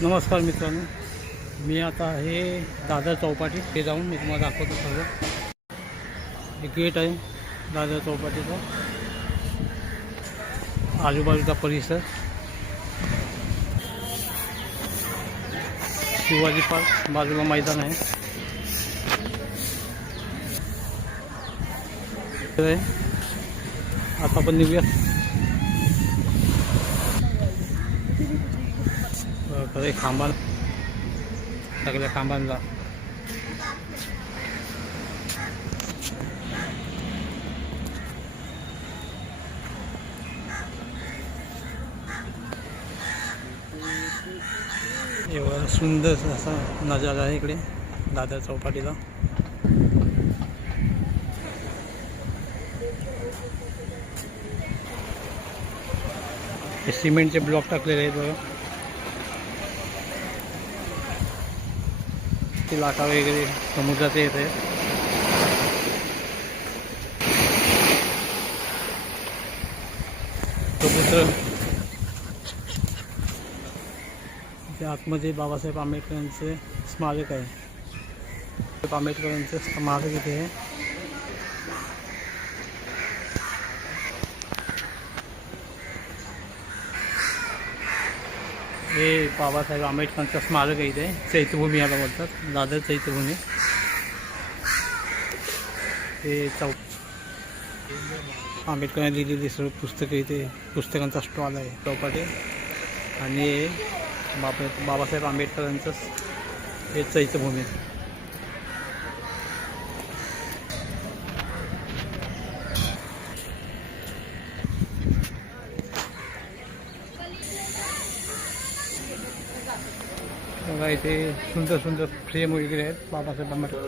नमस्कार मित्रांनो, मी आता आहे दादर चौपाटी. ते जाऊन मी तुम्हाला दाखवतो सर्व. हे गेट आहे दादर चौपाटीचा, आजूबाजूचा परिसर, शिवाजी पार्क, बाजूला मैदान आहे. आता आपण निघूया. खरं खांबा सगळ्या खांबांना एवढा सुंदर असा नजारा आहे इकडे दादर चौपाटीला. हे सिमेंटचे ब्लॉक टाकलेले आहेत बघा. ते लाटा वगैरे समुद्राचे येत आहे. त्या आतमध्ये बाबासाहेब आंबेडकरांचे स्मारक आहे. आंबेडकरांचं स्मारक इथे आहे. हे बाबासाहेब आंबेडकरांचं स्मारक आहे इथे. चैत्यभूमी याला बोलतात, दादर चैत्यभूमी. हे आंबेडकरांनी लिहिलेली सर्व पुस्तकं इथे, पुस्तकांचा स्टॉल आहे चौपाटी. आणि बाबासाहेब आंबेडकरांचं हे चैत्यभूमी. बघा इथे सुंदर सुंदर फ्रेम वगैरे आहेत बाबासाहेब आंबेडकर.